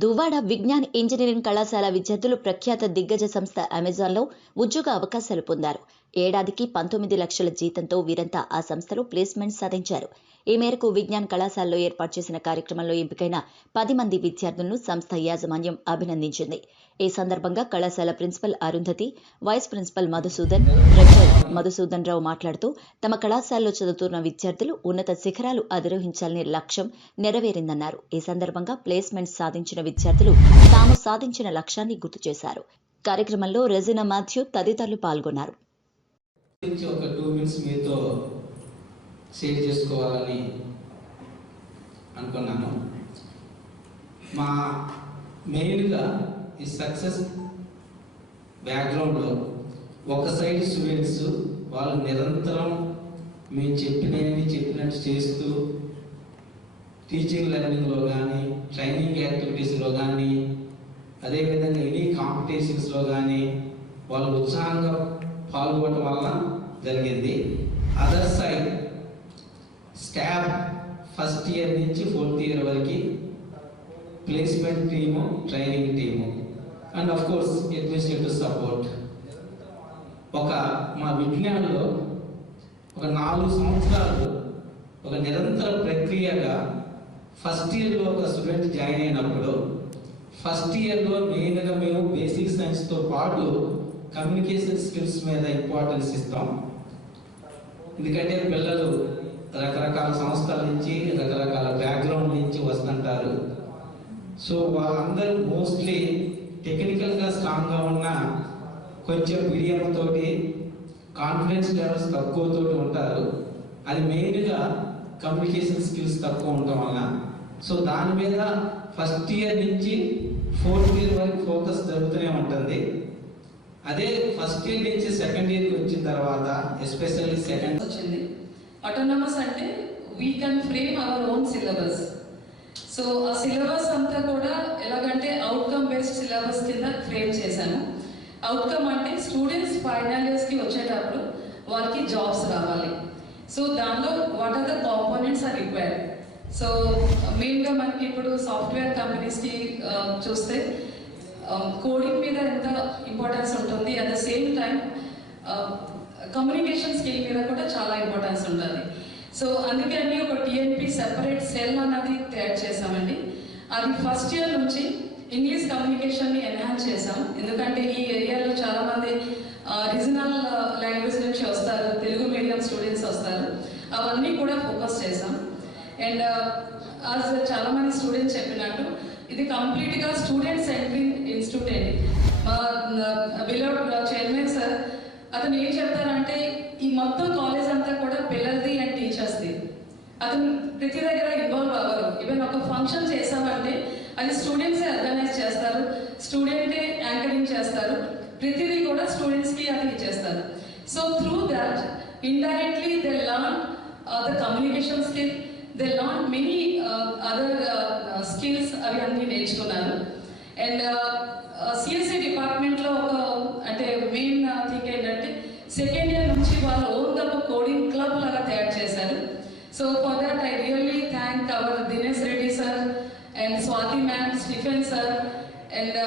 Duvvada Vignan engineering కళాశాల విద్యార్థులు ప్రఖ్యాత దిగ్గజ సంస్థ అమెజాన్లో ఉద్యోగ అవకాశాలు పొందారు. ఏడాదికి 19 లక్షల జీతంతో వీరంతా ఆ సంస్థలో ప్లేస్మెంట్ సాధించారు. ఈ మేరకు విజ్ఞాన్ కళాశాలలో ఏర్పాటు చేసిన కార్యక్రమంలో ఎంపికైన 10 మంది విద్యార్థులను సంస్థ యాజమాన్యం అభినందించింది. ఈ సందర్భంగా కళాశాల principal Arundhati, vice principal Madhusudan, rector Madhusudan Rao మాట్లాడుతూ తమ కళాశాలలో చదువుతున్న విద్యార్థులు ఉన్నత శిఖరాలు అధిరోహించాలనే లక్ష్యం నెరవేరిందన్నారు. ఈ సందర్భంగా ప్లేస్మెంట్ సాధించిన విద్యార్థులు తాము సాధించిన లక్ష్యాన్ని గుర్తు చేశారు. కార్యక్రమంలో రెజినా మాథ్యూ తదితరులు పాల్గొన్నారు. ఒక 2 minutes మీతో షేర్ చేసుకోవాలని అనుకున్నాను. మా మెయిన్గా ఈ సక్సెస్ బ్యాక్గ్రౌండ్లో ఒక సైడ్ స్టూడెంట్స్ వాళ్ళు నిరంతరం మేము చెప్పినట్టు చేస్తూ టీచింగ్ లెర్నింగ్లో కానీ, ట్రైనింగ్ యాక్టివిటీస్లో కానీ, అదేవిధంగా ఎనీ కాంపిటీషన్స్లో కానీ వాళ్ళు ఉత్సాహంగా పాల్గొనడం వల్ల జరిగింది. Other side staff first year నుంచి 4th ఇయర్ వరకు placement team, training team and of course administrative support. మా విజ్ఞానంలో ఒక 4 సంవత్సరాలు ఒక నిరంతర ప్రక్రియగా ఫస్ట్ ఇయర్లో ఒక స్టూడెంట్ జాయిన్ అయినప్పుడు ఫస్ట్ ఇయర్లో మెయిన్గా మేము బేసిక్ సైన్స్తో పాటు కమ్యూనికేషన్ స్కిల్స్ మీద ఇంపార్టెన్స్ ఇస్తాం. ఎందుకంటే పిల్లలు రకరకాల సంస్థల నుంచి, రకరకాల బ్యాక్గ్రౌండ్ నుంచి వస్తుంటారు. సో వాళ్ళందరూ మోస్ట్లీ టెక్నికల్గా స్ట్రాంగ్గా ఉన్న కొంచెం మీడియం తోటి కాన్ఫిడెన్స్ లెవెల్స్ తక్కువతోటి ఉంటారు. అది మెయిన్గా కమ్యూనికేషన్ స్కిల్స్ తక్కువ ఉండటం వల్ల. సో దాని మీద ఫస్ట్ ఇయర్ నుంచి 4th ఇయర్ వరకు ఫోకస్ జరుగుతూనే ఉంటుంది. అదే ఫస్ట్ ఇయర్ నుంచి సెకండ్ ఇయర్కి వచ్చిన తర్వాత ఎస్పెషల్లీ సెకండ్ వచ్చింది. ఆటోనమస్ అంటే we can frame our own syllabus. So ఆ సిలబస్ అంతా కూడా ఎలాగంటే అవుట్కమ్ బేస్డ్ సిలబస్ కింద ఫ్రేమ్ చేశాను. అవుట్కమ్ అంటే స్టూడెంట్స్ ఫైనల్ ఇయర్స్కి వచ్చేటప్పుడు వాళ్ళకి జాబ్స్ రావాలి. సో దానిలో what are the components are required. So మెయిన్గా మనకి ఇప్పుడు సాఫ్ట్వేర్ కంపెనీస్కి చూస్తే కోడింగ్ మీద ఎంత ఇంపార్టెన్స్ ఉంటుంది, at the same time communication skill మీద కూడా చాలా ఇంపార్టెన్స్ ఉంటుంది. సో అందుకని ఒక టీఎన్పీ సెపరేట్ సెల్ అన్నది తయారు చేసామండి. అది ఫస్ట్ ఇయర్ నుంచి ఇంగ్లీష్ కమ్యూనికేషన్ని ఎన్హాన్స్ చేసాం. ఎందుకంటే ఈ ఏరియాలో చాలామంది రీజనల్ లాంగ్వేజ్ నుంచి వస్తారు, తెలుగు మీడియం స్టూడెంట్స్ వస్తారు. అవన్నీ కూడా ఫోకస్ చేసాం. అండ్ చాలామంది స్టూడెంట్స్ చెప్పినట్టు ఇది కంప్లీట్గా స్టూడెంట్ సెంట్రింగ్ ఇన్స్టిట్యూట్ అండి. మా బిలౌడ్ చైర్మన్ సార్ అతను ఏం చెప్తారంటే ఈ మొత్తం కాలేజ్ అంతా కూడా పిల్లలది అండ్ టీచర్స్ది. అతను ప్రతి దగ్గర ఇన్వాల్వ్ అవ్వరు. ఈవెన్ ఒక ఫంక్షన్ చేసామంటే అది స్టూడెంట్సే ఆర్గనైజ్ చేస్తారు, స్టూడెంటే యాంకరింగ్ చేస్తారు, ప్రతిదీ కూడా స్టూడెంట్స్కి అది ఇచ్చేస్తారు. So through that indirectly they learn the communication skill, they learn many other skills అవి అన్నీ నేర్చుకున్నారు. అండ్ సిఎస్సి డిపార్ట్మెంట్లో ఒక అంటే మెయిన్ థింగ్ ఏంటంటే సెకండ్ ఇయర్ నుంచి వాళ్ళు ఓన్ ఒక కోడింగ్ క్లబ్ లాగా తయారు చేశారు. So for that I really thank our Dinesh Reddy sir and Swathi ma'am, Stephen sir and